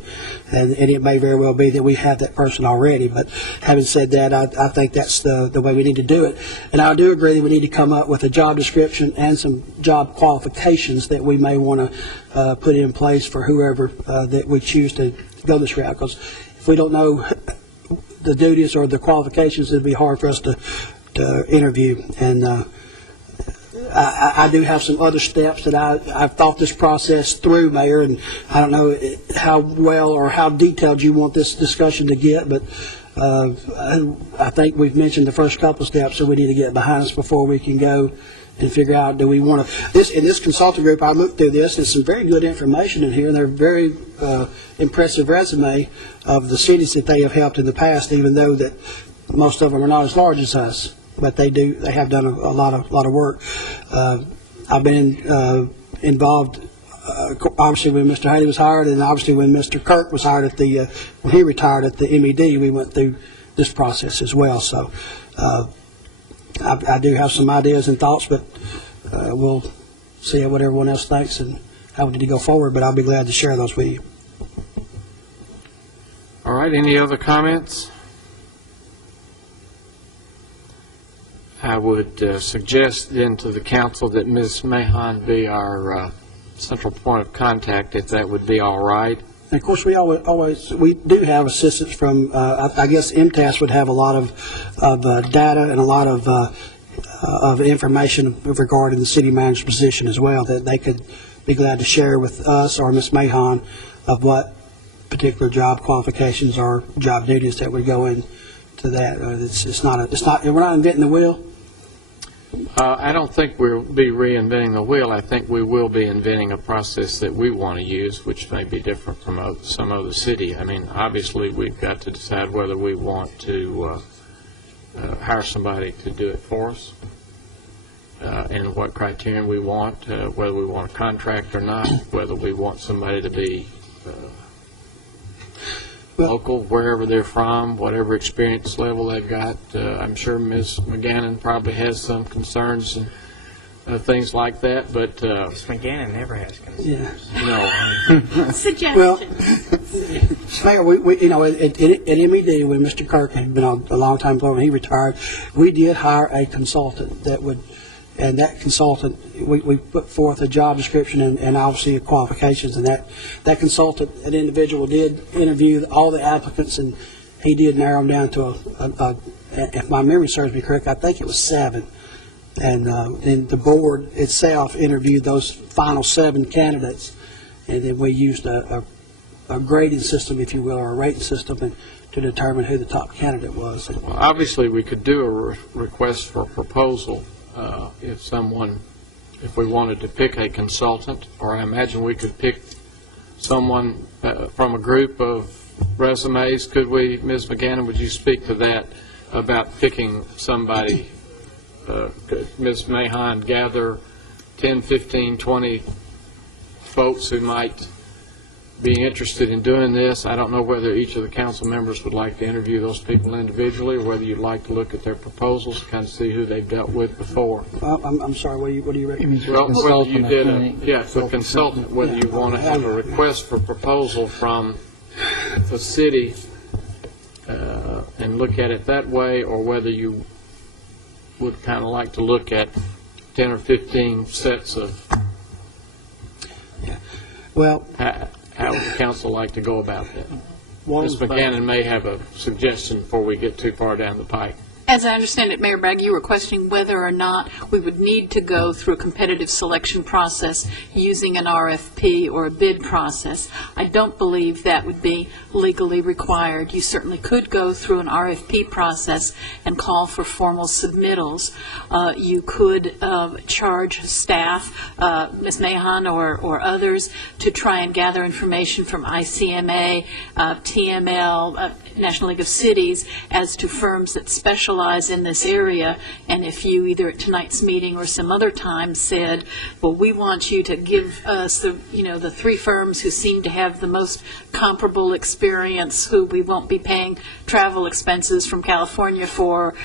And it may very well be that we have that person already. But having said that, I think that's the way we need to do it. And I do agree that we need to come up with a job description and some job qualifications that we may want to put in place for whoever that we choose to go this route. Because if we don't know the duties or the qualifications, it'd be hard for us to interview. And I do have some other steps that I've thought this process through, Mayor, and I don't know how well or how detailed you want this discussion to get, but I think we've mentioned the first couple steps, so we need to get behind us before we can go and figure out, do we want to... In this consulting group, I looked through this, there's some very good information in here, and they're very impressive resume of the cities that they have helped in the past, even though that most of them are not as large as us. But they have done a lot of work. I've been involved, obviously when Mr. Heidi was hired, and obviously when Mr. Kirk was hired when he retired at the MED, we went through this process as well. So I do have some ideas and thoughts, but we'll see what everyone else thinks and how we need to go forward. But I'll be glad to share those with you. All right, any other comments? I would suggest then to the council that Ms. Mahon be our central point of contact, if that would be all right. And of course, we do have assistance from, I guess MTAS would have a lot of data and a lot of information regarding the city manager's position as well, that they could be glad to share with us or Ms. Mahon of what particular job qualifications or job duties that would go into that. We're not inventing the wheel. I don't think we'll be reinventing the wheel. I think we will be inventing a process that we want to use, which may be different from some other city. I mean, obviously, we've got to decide whether we want to hire somebody to do it for us, and what criterion we want, whether we want a contract or not, whether we want somebody to be local, wherever they're from, whatever experience level they've got. I'm sure Ms. McGannon probably has some concerns and things like that, but... Ms. McGannon never has concerns. Yeah. No. Suggestion. Well, Mayor, we at MED, when Mr. Kirk had been a long-time employee, when he retired, we did hire a consultant that would... And that consultant, we put forth a job description and obviously qualifications, and that consultant, an individual, did interview all the applicants, and he did narrow them down to if my memory serves me correct, I think it was 7. And then the board itself interviewed those final 7 candidates, and then we used a grading system, if you will, or a rating system, to determine who the top candidate was. Well, obviously, we could do a request for a proposal. If we wanted to pick a consultant, or I imagine we could pick someone from a group of resumes. Could we, Ms. McGannon, would you speak to that about picking somebody? Could Ms. Mahon gather 10, 15, 20 folks who might be interested in doing this? I don't know whether each of the council members would like to interview those people individually, or whether you'd like to look at their proposals, kind of see who they've dealt with before. I'm sorry, what do you recommend? Well, whether you did a consultant, whether you want to have a request for proposal from the city and look at it that way, or whether you would kind of like to look at 10 or 15 sets of, Well, how would the council like to go about that? one Ms. is McGannon may have a suggestion before we get too far down the pike. As I understand it, Mayor Bragg, you were questioning whether or not we would need to go through a competitive selection process using an RFP or a bid process. I don't believe that would be legally required. You certainly could go through an RFP process and call for formal submittals. You could charge staff, Ms. Mahan or others, to try and gather information from ICMA, TML, National League of Cities, as to firms that specialize in this area. And if you, either at tonight's meeting or some other time, said, well, we want you to give us the 3 firms who seem to have the most comparable experience, who we won't be paying travel expenses from California for,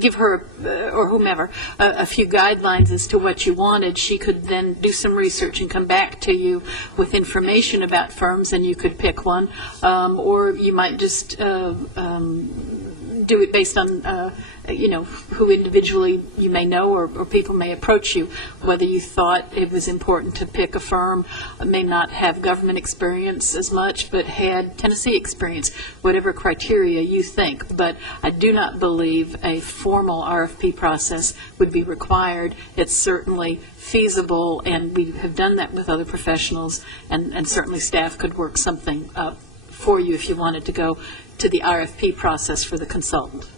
give her or whomever a few guidelines as to what you wanted, she could then do some research and come back to you with information about firms, and you could pick one. Or you might just do it based on, who individually you may know or people may approach you, whether you thought it was important to pick a firm, may not have government experience as much, but had Tennessee experience, whatever criteria you think. But I do not believe a formal RFP process would be required. It's certainly feasible, and we have done that with other professionals, and certainly staff could work something up for you if you wanted to go to the RFP process for the consultant.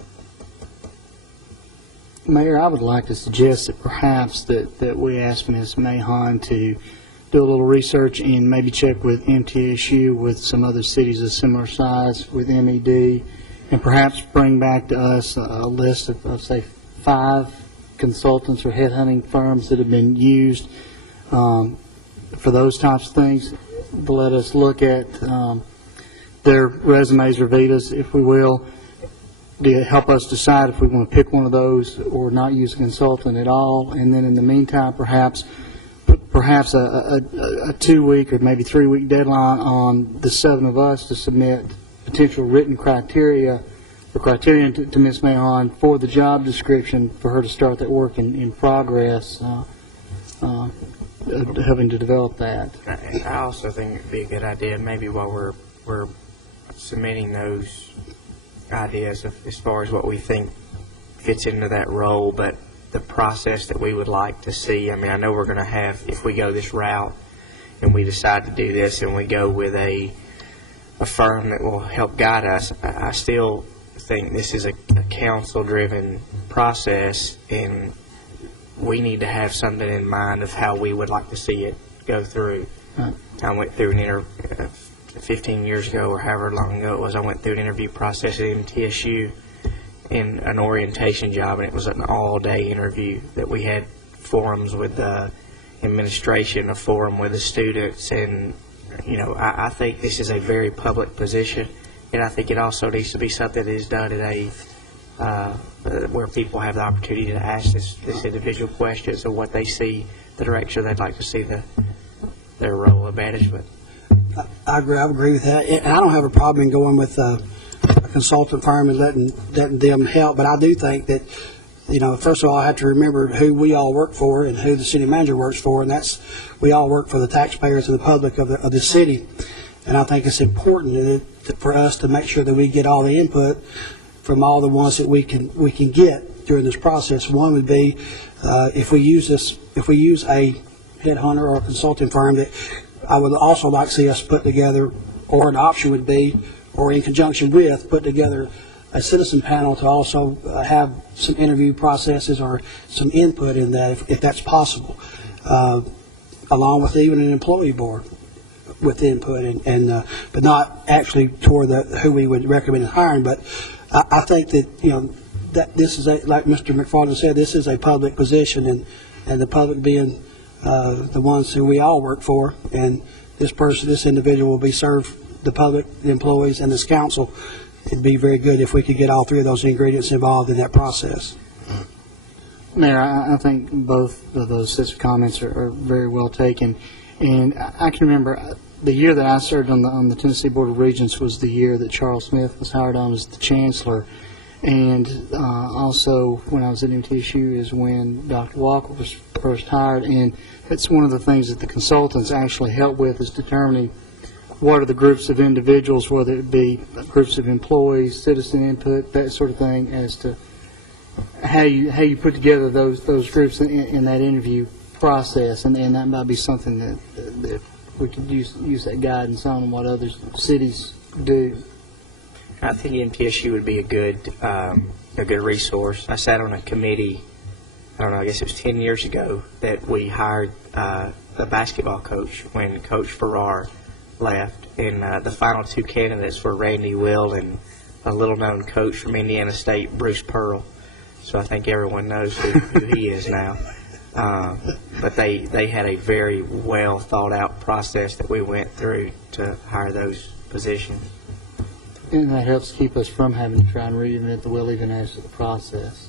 Mayor, I would like to suggest that perhaps that we ask Ms. Mahan to do a little research and maybe check with MTSU, with some other cities of similar size, with MED, and perhaps bring back to us a list of say, 5 consultants or headhunting firms that have been used for those types of things. To let us look at their resumes or vitas, if we will, to help us decide if we want to pick one of those or not use a consultant at all. And then in the meantime, perhaps a 2-week or maybe 3-week deadline on the 7 of us to submit potential written criterion to Ms. Mahan for the job description, for her to start that work in progress, having to develop that. I also think it'd be a good idea, maybe while we're submitting those ideas as far as what we think fits into that role, but the process that we would like to see. I mean, I know we're going to have, if we go this route and we decide to do this and we go with a firm that will help guide us, I still think this is a council-driven process, and we need to have something in mind of how we would like to see it go through. I went through an 15 years ago, or however long ago it was, I went through an interview process at MTSU in an orientation job, and it was an all-day interview that we had forums with the administration, a forum with the students, and I think this is a very public position, and I think it also needs to be something that is done at where people have the opportunity to ask this individual questions of what they see, the direction they'd like to see their role of management. I agree with that. And I don't have a problem in going with a consultant firm and letting them help, but I do think that, first of all, I have to remember who we all work for and who the city manager works for, and that's, we all work for the taxpayers and the public of the city. And I think it's important for us to make sure that we get all the input from all the ones that we can get during this process. One would be if we use a headhunter or a consulting firm, that I would also like to see us put together, or an option would be, or in conjunction with, put together a citizen panel to also have some interview processes or some input in that, if that's possible, along with even an employee board with input, but not actually toward who we would recommend hiring. But I think that that this is like Mr. McFarland said, this is a public position, and the public being the ones who we all work for, and this individual will be served the public, the employees, and this council. It'd be very good if we could get all 3 of those ingredients involved in that process. Mayor, I think both of those sets of comments are very well taken, and I can remember the year that I served on the Tennessee Board of Regents was the year that Charles Smith was hired on as the chancellor, And also, when I was at MTSU is when Dr. Walker was first hired, and that's one of the things that the consultants actually help with, is determining what are the groups of individuals, whether it be groups of employees, citizen input, that sort of thing, as to how you put together those groups in that interview process, and that might be something that we could use that guidance on what other cities do. I think MTSU would be a good resource. I sat on a committee, I don't know, I guess it was 10 years ago, that we hired a basketball coach when Coach Farrar left. And the final two candidates were Randy Will and a little-known coach from Indiana State, Bruce Pearl. So I think everyone knows who he is now. But they had a very well thought-out process that we went through to hire those positions. And that helps keep us from having to try and reinvent the wheel even as to the process.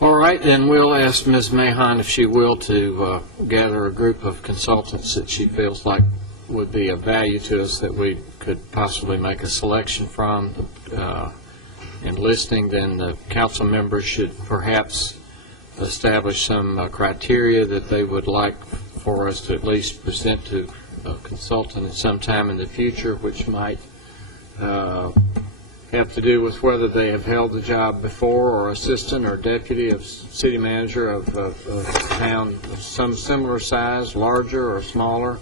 All right, then we'll ask Ms. Mahon, if she will, to gather a group of consultants that she feels like would be of value to us, that we could possibly make a selection from. In listing, then the council members should perhaps establish some criteria that they would like for us to at least present to a consultant at some time in the future, which might have to do with whether they have held the job before, or assistant or deputy of city manager of a town of some similar size, larger or smaller,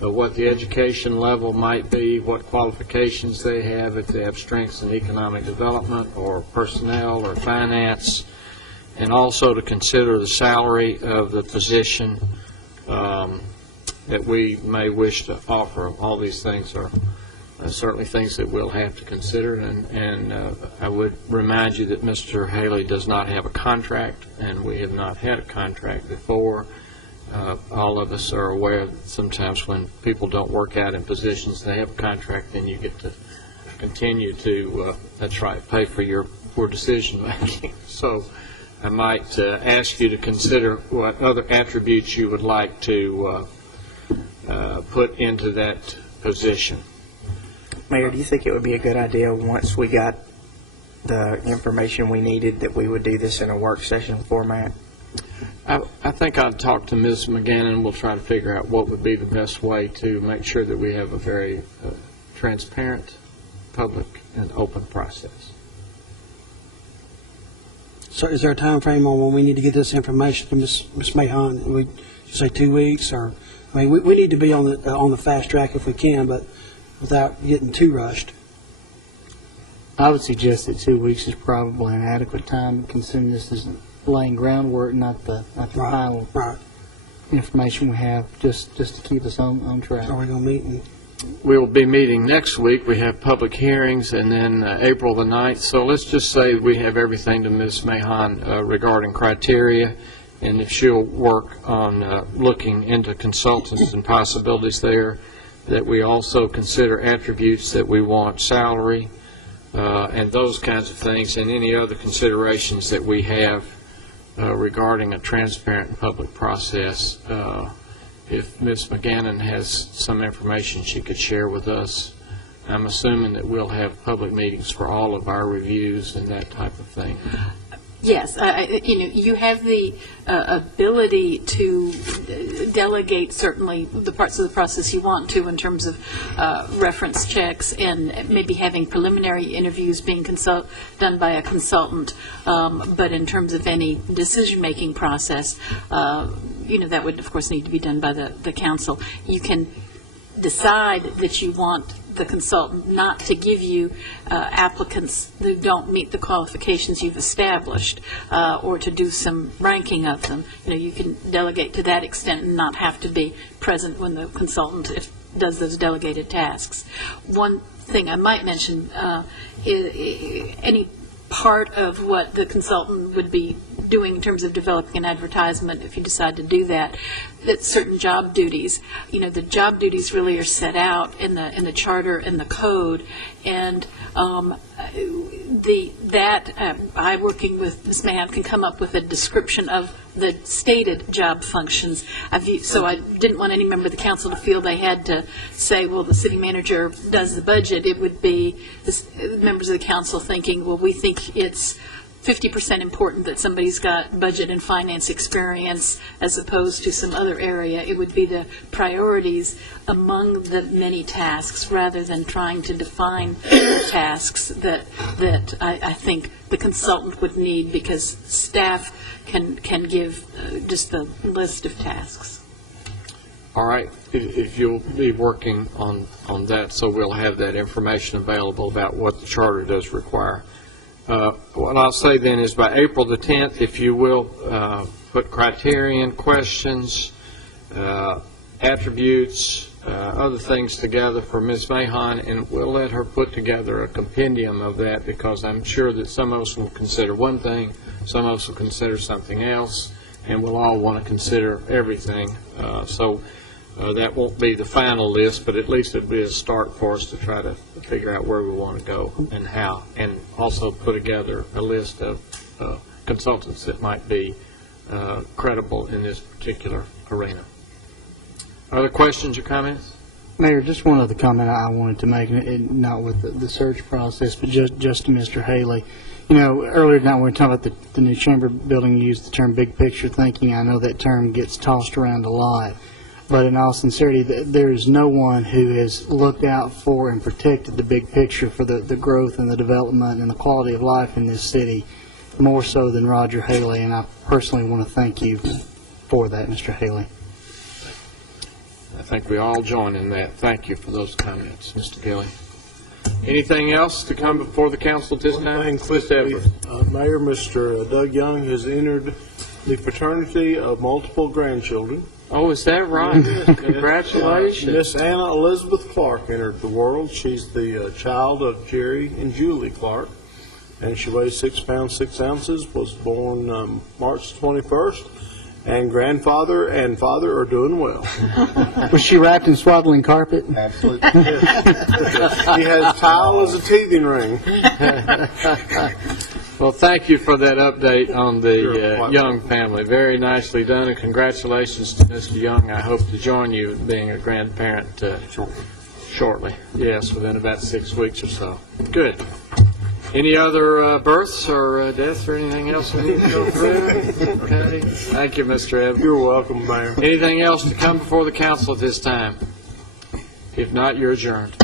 what the education level might be, what qualifications they have, if they have strengths in economic development or personnel or finance, and also to consider the salary of the position that we may wish to offer. All these things are certainly things that we'll have to consider, and I would remind you that Mr. Haley does not have a contract, and we have not had a contract before. All of us are aware that sometimes when people don't work out in positions they have a contract, then you get to continue to, that's right, pay for your poor decision making. So I might ask you to consider what other attributes you would like to put into that position. Mayor, do you think it would be a good idea, once we got the information we needed, that we would do this in a work session format? I think I'd talk to Ms. McGannon. We'll try to figure out what would be the best way to make sure that we have a very transparent, public, and open process. So is there a time frame on when we need to get this information to Ms. Mahon? We say 2 weeks, or I mean, we need to be on the fast track if we can, but without getting too rushed. I would suggest that 2 weeks is probably an adequate time, considering this is laying groundwork, not the final information we have, just to keep us on track. Are we going to meet? We will be meeting next week. We have public hearings, and then April the 9th. So let's just say we have everything to Ms. Mahon regarding criteria, and if she'll work on looking into consultants and possibilities there, that we also consider attributes that we want, salary, and those kinds of things, and any other considerations that we have regarding a transparent and public process. If Ms. McGannon has some information she could share with us, I'm assuming that we'll have public meetings for all of our reviews and that type of thing. Yes, you have the ability to delegate certainly the parts of the process you want to, in terms of reference checks and maybe having preliminary interviews being done by a consultant. But in terms of any decision-making process, that would, of course, need to be done by the council. You can decide that you want the consultant not to give you applicants who don't meet the qualifications you've established, or to do some ranking of them. You can delegate to that extent and not have to be present when the consultant does those delegated tasks. One thing I might mention, any part of what the consultant would be doing in terms of developing an advertisement, if you decide to do that, certain job duties. The job duties really are set out in the charter and the code, and I, working with Ms. Mahan, can come up with a description of the stated job functions. So I didn't want any member of the council to feel they had to say, well, the city manager does the budget. It would be members of the council thinking, well, we think it's 50% important that somebody's got budget and finance experience as opposed to some other area. It would be the priorities among the many tasks rather than trying to define tasks that I think the consultant would need, because staff can give just the list of tasks. All right, if you'll be working on that, so we'll have that information available about what the charter does require. What I'll say then is by April the 10th, if you will, put criterion, questions, attributes, other things together for Ms. Mahan, and we'll let her put together a compendium of that, because I'm sure that some of us will consider one thing, some of us will consider something else, and we'll all want to consider everything. So that won't be the final list, but at least it'll be a start for us to try to figure out where we want to go and how, and also put together a list of consultants that might be credible in this particular arena. Other questions or comments? Mayor, just one other comment I wanted to make, and not with the search process, but just to Mr. Haley. You know, earlier tonight when we were talking about the new chamber building, you used the term big picture thinking. I know that term gets tossed around a lot. But in all sincerity, there is no one who has looked out for and protected the big picture for the growth and the development and the quality of life in this city more so than Roger Haley, and I personally want to thank you for that, Mr. Haley. I think we all join in that. Thank you for those comments, Mr. Gilly. Anything else to come before the council at this time? Mayor, Mr. Doug Young has entered the fraternity of multiple grandchildren. Oh, is that right? Congratulations. Miss Anna Elizabeth Clark entered the world. She's the child of Jerry and Julie Clark, and she weighs 6 pounds 6 ounces, was born March 21st, and grandfather and father are doing well. Was she wrapped in swaddling carpet? Absolutely. He has tile as a teething ring. Well, thank you for that update on the Young family. Very nicely done, and congratulations to Mr. Young. I hope to join you in being a grandparent shortly. Yes, within about 6 weeks or so. Good. Any other births or deaths or anything else we need to go through? Okay. Thank you, Mr. Evans. You're welcome, Mayor. Anything else to come before the council at this time? If not, you're adjourned.